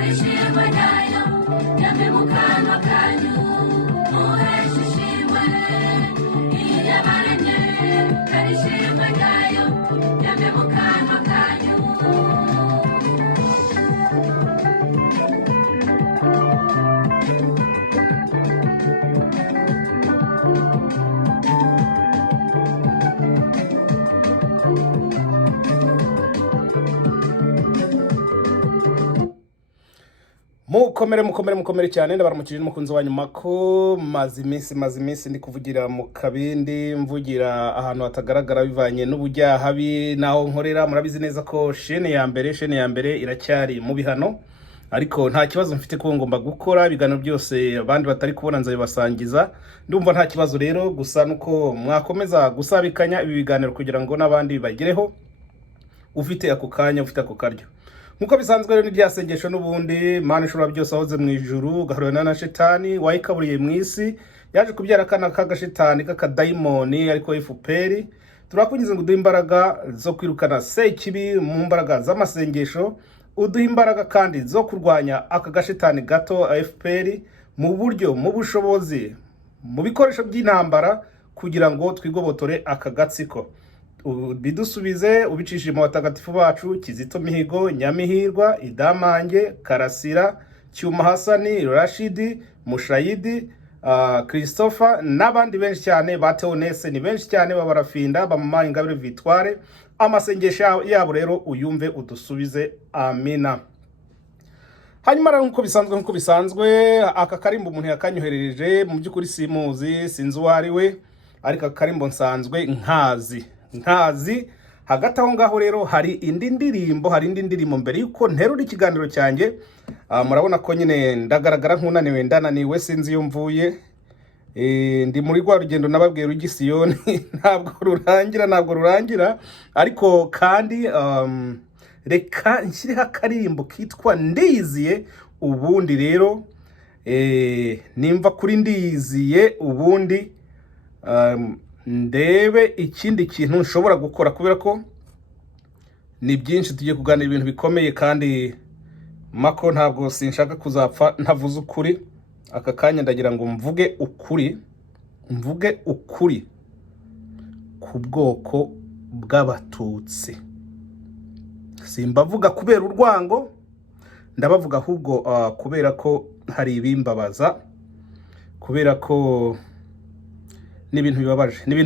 karishimwe ryayo yambe mu kanwa kanyu muheshe ishimwe iyabaremye karishimwe ryayo yambe mu kanwa kanyu. mukomere cyane ndabaramukije n'umukunzi wa nyuma ko mazi iminsi ndi kuvugira mu kabindi mvugira ahantu hatagaragara bivanye n'ubujyahabi naho nkorera. Murabizi neza ko shene ya mbere iracyari mu bihano, ariko nta kibazo mfite ko ngomba gukora ibiganiro byose abandi batari kubona nzabibasangiza. Ndumva nta kibazo rero, gusa nuko mwakomeza gusabikanya ibi biganiro kugira ngo n'abandi bagireho ufite ako kanya, ufite ako karyo. Nkuko bisanzwe rero n'ibyasengesho n'ubundi Mana ishobora byose ahoze mu ijuru gahorana na shetani wayikaburiye mu isi, yaje kubyara kana kagashetani kakadayimoni ariko FPR. Turakunyize ngo duhe imbaraga zo kwirukana sekibi mu mbaraga z'amasengesho, uduhe imbaraga kandi zo kurwanya aka gashetani gato FPR mu buryo, mu bushobozi, mu bikoresho by'intambara kugira ngo twigobotore aka gatsiko. Bidusubize ubicishije mu batagatifu bacu Kizito Mihigo, Nyamihirwa, Idamange, Karasira, Cyuma Hasani, Rashidi, Mushayidi, Christopher n'abandi benshi cyane, Bateonese ni benshi cyane, babarafinda bamama Ingabire Victoire. Amasengesho yabo rero uyumve udusubize, amina. Hanyuma rero nkuko bisanzwe aka karimbo umuntu yakanyoherereje mu by'ukuri simuzi, sinzi uwo ari we, ariko aka karimbo nsanzwe nkazi. Hagati aho ngaho rero hari indi ndirimbo mbere yuko nterura ikiganiro cyanjye. Murabona ko nyine ndagaragara nk'unaniwe, ndananiwe, sinzi iyo mvuye. Ndi muri rwa rugendo nababwiye rugisiyoni ntabwo rurangira, ariko kandi reka nshyiriho akaririmbo kitwa Ndiyiziye. Ubundi rero nimva kuri Ndiyiziye ubundi ndebe ikindi kintu nshobora gukora, kubera ko ni byinshi tugiye kuganira ibintu bikomeye, kandi mako ntabwo sinshaka kuzapfa ntavuze ukuri. Aka kanya ndagira ngo mvuge ukuri ku bwoko bw'Abatutsi. Simbavuga kubera urwango, ndabavuga ahubwo kubera ko hari ibimbabaza, kubera ko n'ibintu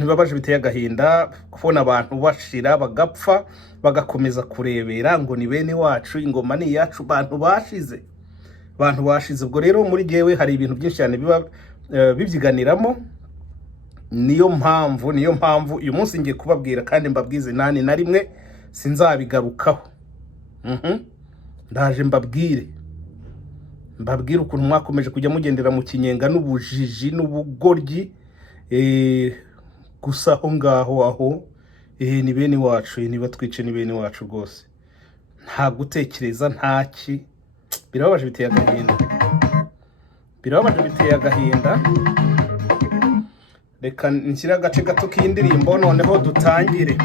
bibabaje biteye agahinda kubona abantu bashira bagapfa bagakomeza kurebera ngo ni bene wacu, ingoma ni yacu, abantu bashize. Ubwo rero muri jewe hari ibintu byinshi cyane biba bibyiganiramo. Niyo mpamvu uyu munsi ngiye kubabwira kandi mbabwize nani na rimwe sinzabigarukaho. Ndaje mbabwire ukuntu mwakomeje kujya mugendera mu kinyenga n'ubujiji n'ubugoryi. Gusa aho ngaho ni bene wacu, niba twice ni bene wacu rwose, nta gutekereza ntaki. Birababaje biteye agahinda. Reka nshyira agace gato k'indirimbo noneho dutangire.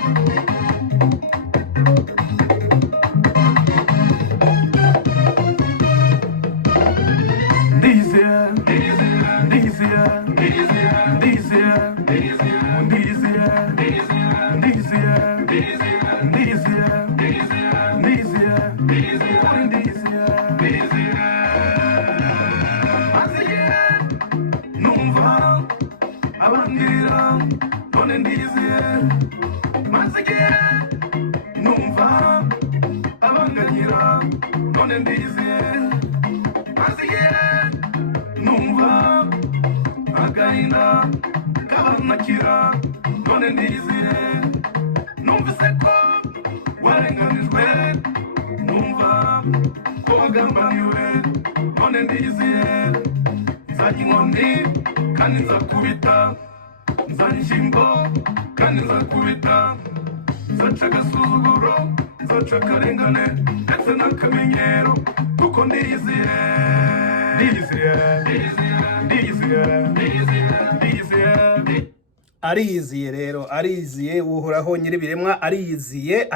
Ariyiziye uhoraho nyiribiremwa, ariyiziye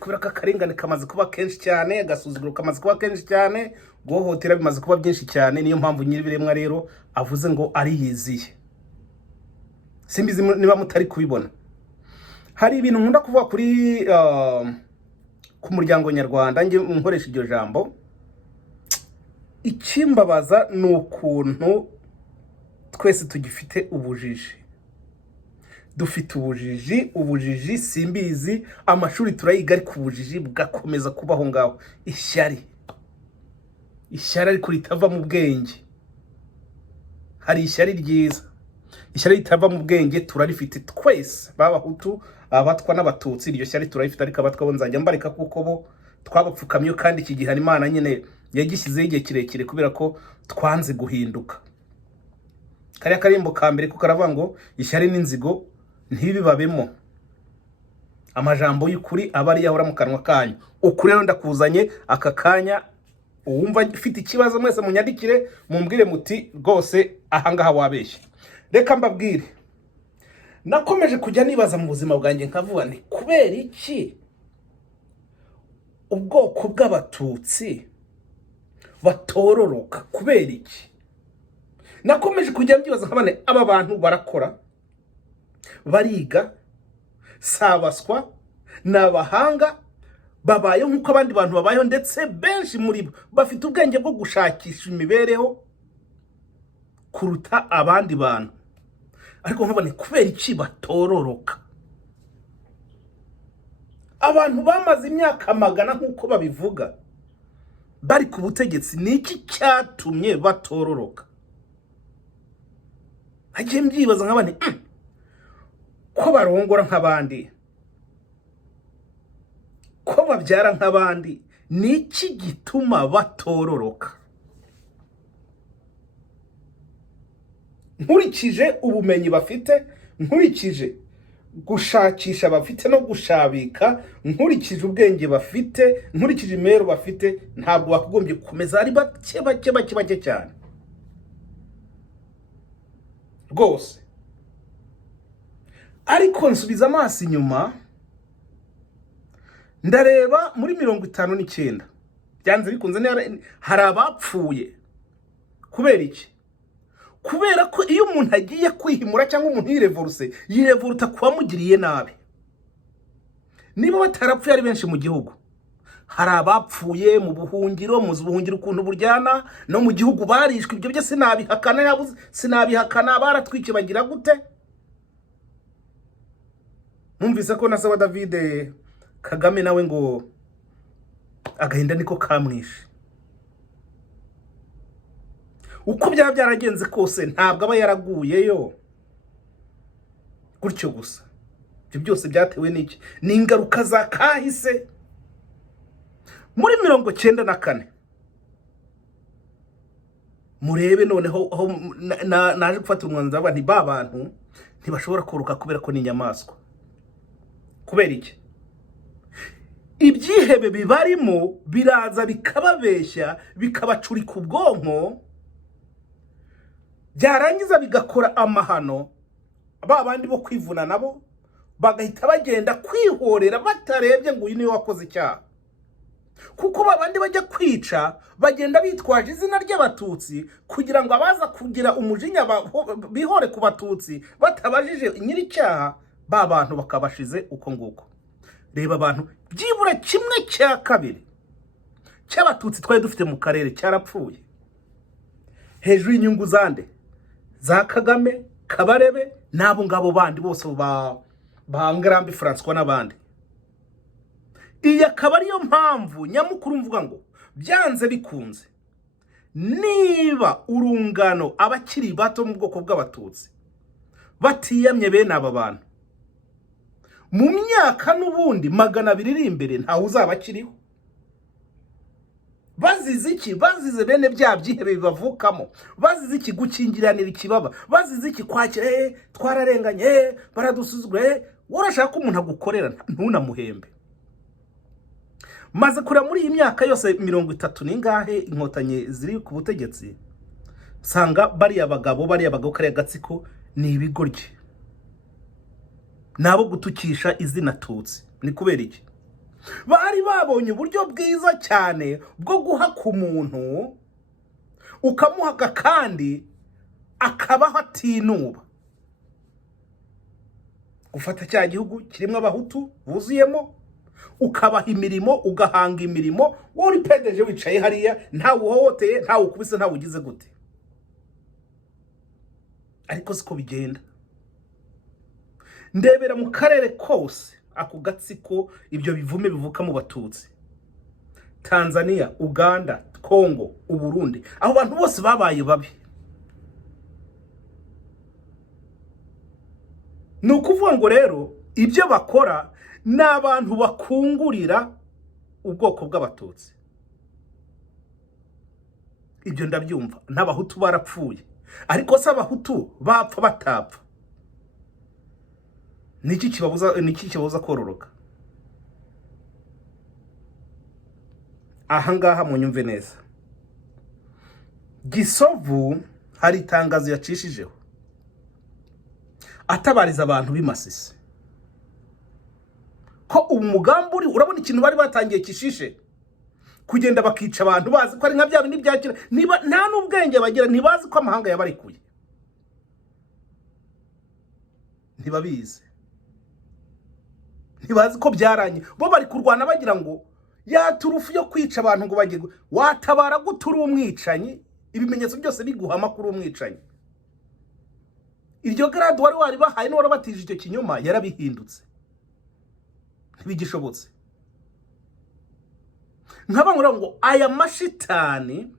kubera ko akarengane kamaze kuba kenshi cyane, agasuzuguro kamaze kuba kenshi cyane, guhohotera bimaze kuba byinshi cyane, niyo mpamvu nyir'ibiremwa rero avuze ngo ariyiziye. Simbizi niba mutari kubibona. Hari ibintu nkunda kuvuga kuri ku muryango nyarwanda, nge nkoresha iryo jambo. Ikimbabaza ni ukuntu twese tugifite ubujiji. Dufite ubujiji simbizi, amashuri turayiga ariko ubujiji bugakomeza kubaho ngaho. Ishyari ariko ritava mu bwenge. Hari ishyari ryiza, ishyari ritava mu bwenge turarifite twese, b'abahutu, abatwa n'abatutsi. Iryo shyari turarifite, ariko abatwa bo nzajya mbareka kuko bo twabapfukamye, kandi iki gihe Imana nyine yagishyizeho igihe kirekire kubera ko twanze guhinduka. Kariya karimbo ka mbere ko karavuga ngo ishyari n'inzigo ntibibabemo, amajambo y'ukuri aba ari yahora mu kanwa kanyu. Ukuri rero ndakuzanye aka kanya, uwumva ufite ikibazo mwese munyandikire mumbwire muti rwose ahangaha wabeshye. Reka mbabwire, nakomeje kujya nibaza mu buzima bwanjye nkavuga nti kubera iki ubwoko bw'abatutsi batororoka? Kubera iki? Nakomeje kujya mbyibaza nkabane, aba bantu barakora, bariga, sabaswa, n'abahanga, babayeho nk'uko abandi bantu babayeho, ndetse benshi muri bo bafite ubwenge bwo gushakisha imibereho kuruta abandi bantu. Ariko nkabane, kubera iki batororoka? Abantu bamaze imyaka magana nk'uko babivuga bari ku butegetsi, ni iki cyatumye batororoka? Hagiye mbyibaza nkabane, ko barongora nk'abandi, ko babyara nk'abandi, ni iki gituma batororoka? Nkurikije ubumenyi bafite, nkurikije gushakisha bafite no gushabika, nkurikije ubwenge bafite, nkurikije imero bafite, ntabwo bakugombye gukomeza ari bake cyane rwose. Ariko nsubiza amaso inyuma ndareba muri 59 byanze bikunze hari abapfuye. Kubera iki? Kubera ko iyo umuntu agiye kwihimura cyangwa umuntu yirevoluta kuwamugiriye nabi, niba batarapfuye ari benshi mu gihugu, hari abapfuye mu buhungiro, muzi ubuhungiro ukuntu buryana, no mu gihugu barishwe. Ibyo byose sinabihakana, baratwike bagira gute. Numvise ko na sawa David Kagame nawe ngo agahinda niko kamwishe. Uko byaba byaragenze kose ntabwo aba yaraguyeyo gutyo gusa. Ibyo byose byatewe n'iki? Ni ingaruka za kahise. Muri 94 murebe noneho aho naje gufata umwanzuro aba nti ba bantu ntibashobora kuruka kubera ko ni inyamaswa. Kubera iki? Ibyihebe bibarimo biraza bikababeshya, bikabacurika ubwonko, byarangiza bigakora amahano, ba bandi bo kwivuna nabo bagahita bagenda kwihorera batarebye ngo uyu niwe wakoze icyaha. Kuko babandi bajya kwica bagenda bitwaje izina ry'abatutsi kugira ngo abaza kugira umujinya bihore ku batutsi batabajije nyiri icyaha, ba bantu bakabashize uko nguko. Reba abantu byibura 1/2 cy'abatutsi twari dufite mu karere cyarapfuye hejuru y'inyungu zande za Kagame, Kabarebe nabo ngabo bandi bose ba Ngarambe François n'abandi. Iyi akaba ariyo mpamvu nyamukuru mvuga ngo byanze bikunze, niba urungano abakiri bato mu bwoko bw'abatutsi batiyamye bene aba bantu, mu myaka n'ubundi 200 iri imbere ntawe uzaba akiriho. Bazize iki? Bazize bene bya byihebe bibavukamo, bazize iki? Gukingiranira ikibaba, bazize iki? Kwakira twararenganye, baradusuzugura. Urashaka umuntu agukorera ntunamuhembe. Maze kura muri iyi myaka yose 30 n'ingahe inkotanyi ziri ku butegetsi, sanga bariya bagabo kariya gatsiko ni ibigoryi, nabo gutukisha izina Tutsi. Ni kubera iki? bari babonye uburyo bwiza cyane bwo guha ku muntu ukamuhaga kandi akabaho atinuba. Gufata cya gihugu kirimo abahutu buzuyemo ukabaha imirimo, ugahanga imirimo, wowe pedeje wicaye hariya ntawe uhohoteye, ntawe ukubise, ntawe ugize gute. Ariko siko bigenda. Ndebera mu karere kose ako gatsiko ibyo bivume bivuka mu Batutsi. Tanzania, Uganda, Congo, Uburundi, aho bantu bose babaye babi. Nukuvuga ngo rero ibyo bakora n'abantu bakungurira ubwoko bw'Abatutsi. Ibyo ndabyumva, n'abahutu barapfuye, ariko se abahutu bapfa batapfa. Niki kibabuza kororoka? Ahangaha munyumve neza. Gisovu hari itangazo yacishijeho atabariza abantu b'Imasisi ko umugambi uri, urabona ikintu bari batangiye kishishe kugenda bakica abantu bazi ko ari nka bya bindi byakira, niba nta n'ubwenge bagira, ntibazi ko amahanga yabarikuye, ntibabizi, ntibazi ko byaranye. Bo bari kurwana bagira ngo ya turufu yo kwica abantu ngo bagirwe, watabara guturi umwicanyi, ibimenyetso byose biguha makuru umwicanyi. Iryo grade wari bahaye no warabatije icyo kinyoma yarabihindutse, ntibigishobotse. Nkabangura ngo aya mashitani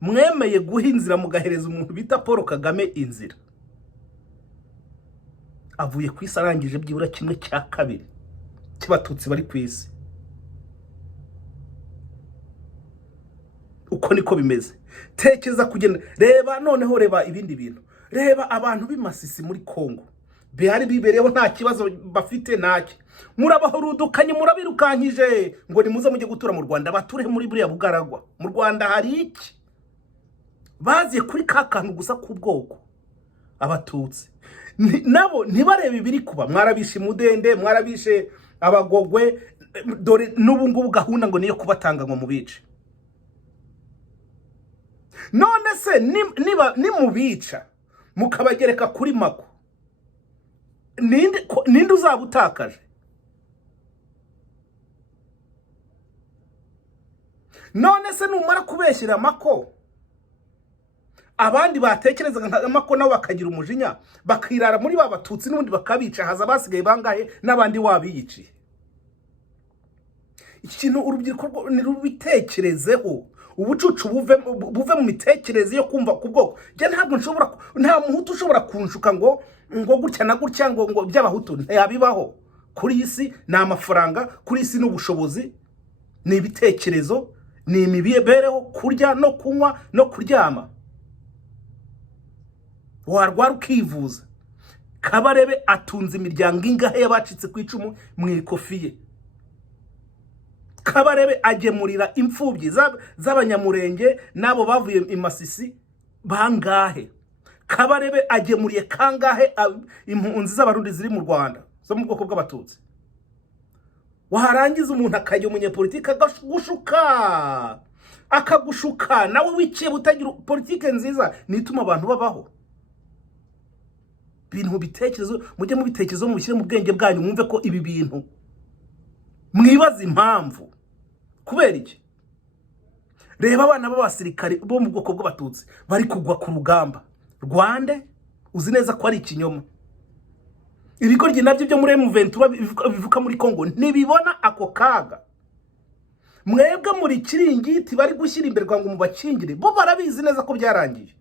mwemeye guhinzira mugahereza umuntu bita Paul Kagame inzira, avuye ku isi arangije byibura 1/2 cy'Abatutsi bari ku isi. Uko niko bimeze. Tekeza kugenda, reba noneho, reba ibindi bintu, reba abantu b'Imasisi muri Kongo bihari bibereyeho nta kibazo bafite ntacyo, murabahurudukanye, murabirukankije ngo nimuze mujye gutura mu Rwanda, bature muri buriya bugaragwa. Mu Rwanda hari iki? Baziye kuri kakantu gusa k'ubwoko Abatutsi. Nabo ntibarebe ibiri kuba, mwarabishe Mudende, mwarabishe Abagogwe, dore n'ubu ngubu gahunda ngo niyo kubatanga ngo mubice. None se nimubica mukabagereka kuri Mako, ninde uzabutakaje? None se numara kubeshyira Mako, abandi batekerezaga nka Mako nabo bakagira umujinya, bakirara muri b'Abatutsi n'ubundi bakabica, haza basigaye bangahe n'abandi wabiyiciye. Iki kintu urubyiruko nirubitekerezeho, ubucucu buve mu mitekerereze yo kumva ku bwoko. Je ntabwo nshobora, nta muhutu ushobora kunshuka ngo gutya na gutya ngo by'Abahutu ntiyabibaho. Kuri isi ni amafaranga, kuri isi n'ubushobozi, ni ibitekerezo, ni imibereho, kurya no kunywa no kuryama. Warwara ukivuza. Kabarebe atunze imiryango ingahe y'abacitse ku icumu mu ikofiye. Kabarebe agemurira imfubyi z'Abanyamurenge nabo bavuye Imasisi bangahe. Kabarebe agemuriye kangahe impunzi z'Abarundi ziri mu Rwanda zo mu bwoko bw'Abatutsi. Warangiza umuntu akajya umunyepolitike akagushuka nawe wikiye butagira politike nziza nituma abantu babaho. Bintu mu bitekerezo, mujye mu bitekerezo mushyire mu bwenge bwanyu, mwumve ko ibi bintu mwibaza impamvu. Kubera iki? Reba abana b'abasirikare bo mu bwoko bw'Abatutsi bari kugwa ku rugamba. Rwanda uzi neza ko ari ikinyoma. Ibigoryi nabyo byo muri M23 bivuka muri Kongo ntibibona ako kaga. Mwebwe muri kiringiti bari gushyira imbere ngo mubakingire, bo barabizi neza ko byarangiye.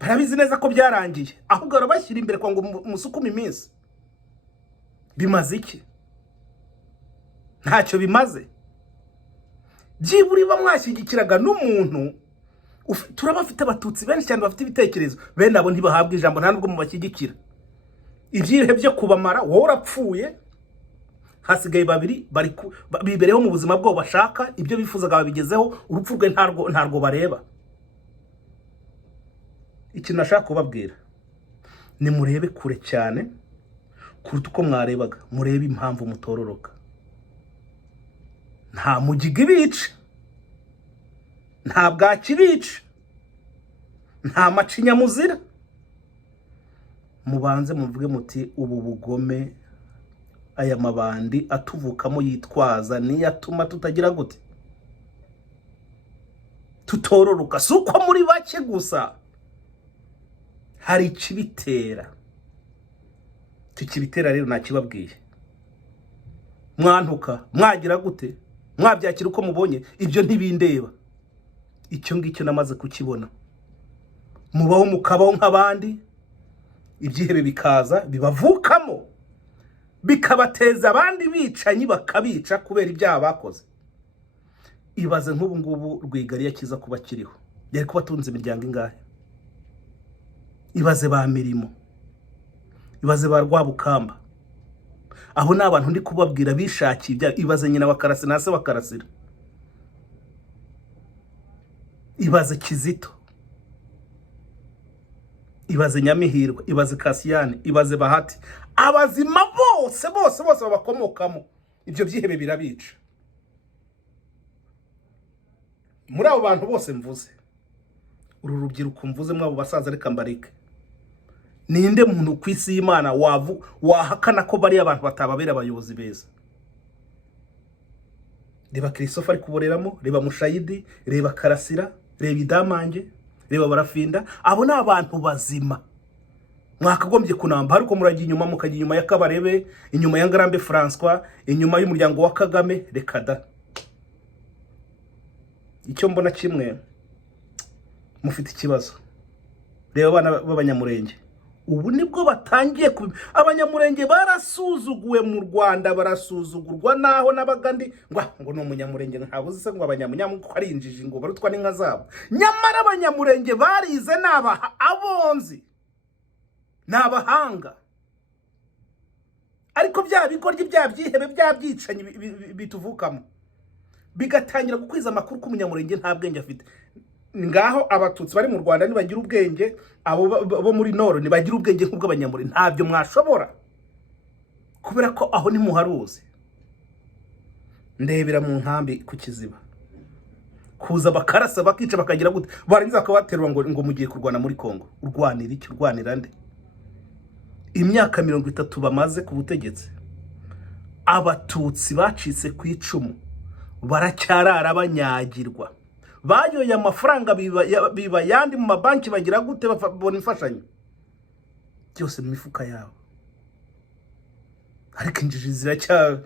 Barabizi neza ko byarangiye, ahubwo barabashyira imbere ngo musukuma iminsi. Bimaze iki? Ntacyo bimaze. Byiburi bamwashyigikiraga n'umuntu, turabafite Abatutsi benshi cyane bafite ibitekerezo, bene abo ntibahabwa ijambo, nta nubwo mubashyigikira. Ibyihe byo kubamara, wowe urapfuye, hasigaye babiri bibereho mu buzima bwabo bashaka ibyo bifuzaga babigezeho, urupfu rwe ntarwo bareba. Ikintu nashaka kubabwira, ni murebe kure cyane, kuruta uko mwarebaga. Murebe impamvu mutororoka. Nta mugiga ibica, nta bwaki ibica, nta macinya muzira. Mubanze muvuge muti ubu bugome, aya mabandi atuvukamo yitwaza niyo atuma tutagira gute, tutororoka. Si uko muri bake gusa, hari ikibitera. Tukibitera rero nakibabwiye. Mwantuka, mwagira gute, mwabyakira uko mubonye, ibyo ntibindeba. Icyo ngicyo namaze kukibona. Mubaho mukabaho nk'abandi, ibyihebe bikaza bibavukamo, bikabateza abandi bicanyi bakabica kubera ibyaha bakoze. Ibaze nk'ubu ngubu Rwigari yakiza kuba kiriho, yari kuba atunze imiryango ingahe? Ibaze ba Mirimo, ibaze ba Rwabukamba. Aho ni abantu ndi kubabwira bishakiye ibyaha. Ibaze nyina wa Karasira na se wa Karasira. Ibaze Kizito, ibaze Nyamihirwe, ibaze Kasiyani, ibaze Bahati. Abazima bose babakomokamo, ibyo byihebe birabica. Muri abo bantu bose mvuze, uru rubyiruko mvuze mwabo basaza reka mbareke. Ninde muntu ku isi y'Imana wahakana ko bari abantu batababera abayobozi beza? Reba Christopher ari kuboreramo, reba Mushayidi, reba Karasira, reba Idamange, reba Barafinda. Abo ni abantu bazima. Mwakagombye kunamba, ariko murajya inyuma, mukajya inyuma ya Kabarebe, inyuma ya Ngarambe François, inyuma y'umuryango wa Kagame. Reka da. Icyo mbona kimwe, mufite ikibazo. Reba abana b'abanyamurenge, ubu nibwo batangiye abanyamurenge barasuzuguwe mu Rwanda, barasuzugurwa naho nabagandi ngo no munyamurenge ntabuze se ngo abanyamunyamuko ari injiji ngo barutwa n'inka zabo. Nyamara abanyamurenge barize abonzi, n'abahanga. Ariko bya bigoryi bya byihebe bya byicanyi bituvukamo bigatangira gukwiza amakuru ko umunyamurenge nta bwenge afite. Ngaho abatutsi bari mu Rwanda nibagira ubwenge, abo bo muri Nord nibagira ubwenge nk'ubwo abanyamurenge. Ntabyo mwashobora, kubera ko aho ni muharuzi. Ndebera mu nkambi ku Kiziba, kuza bakarasa bakica bakagira gute, barinza akabaterwa ngo mugiye kurwana muri Kongo. Urwanira iki? Urwanira nde? Imyaka 30 bamaze ku butegetsi, abatutsi bacitse ku icumu baracyarara banyagirwa. Bayoye amafaranga biba yandi mu mabanki, bagira gute, babona imfashanyo byose mu mifuka yabo. Ariko injiji ziracya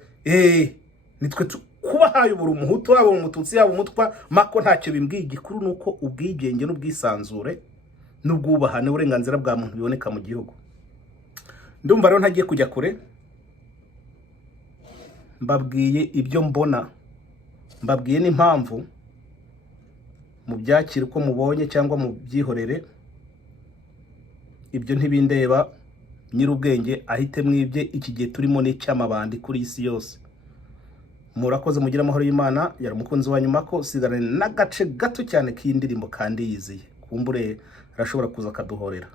nitwe kuba hayobora umuhutu wabo umututsi yabo umutwa mako ntacyo bimbwiye. Igikuru nuko ubwigenge n'ubwisanzure n'ubwubahane uburenganzira bwa muntu biboneka mu gihugu. Ndumva rero ntagiye kujya kure, mbabwiye ibyo mbona, mbabwiye n'impamvu. Mu byakira uko mubonye cyangwa mu byihorere, ibyo ntibindeba. Nyirubwenge ahite mwibye. Iki gihe turimo n'icyamabandi kuri isi yose. Murakoze, mugira amahoro y'Imana. Yari umukunzi wa nyuma ko sigarane n'agace gato cyane k'indirimbo kandi yiziye. Kumbure arashobora kuza kaduhorera.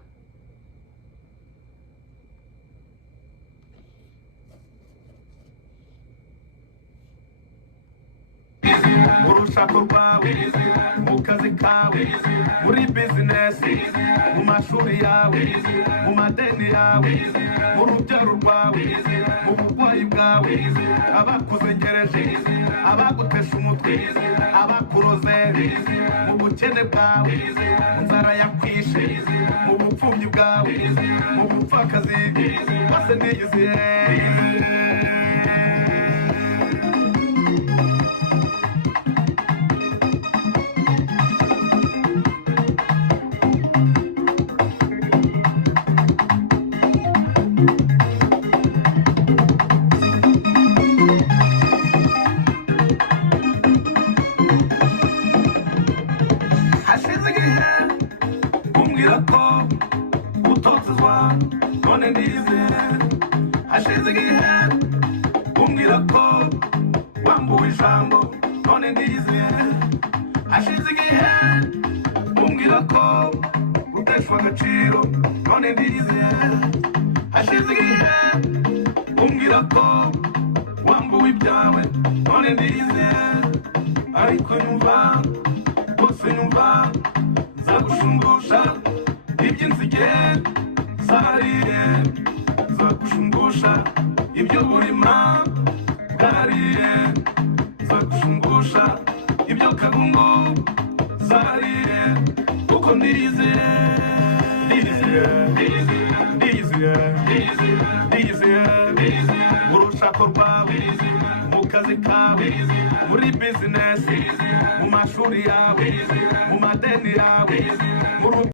Urushako rwawe, mu kazi kawe, muri business, mu mashuri yawe, mu madeni yawe, mu rubyaro rwawe, mu burwayi bwawe, abakuzengereje, abagutesha umutwe, abakuroze, mu bukene bwawe, inzara yakwishe, mu bupfubyi bwawe, mu bupfakazi, bose niyuzuye. Hashize igihe umbwira ko wambuwe ijambo none ndize. Hashize igihe umbwira ko uteshwa agaciro none ndize. Hashize igihe umbwira ko wambuwe ibyawe none ndizeye ariko nyumva bose nyumva nzagushumbusha iby'inzige zariye nzagushumbusha ibyo burima bwariye nzagushumbusha ibyo kabungu zariye kuko ndizeye mu rushako rwawe mu kazi kawe muri bizinesi mu mashuri yawe mu madeni yawe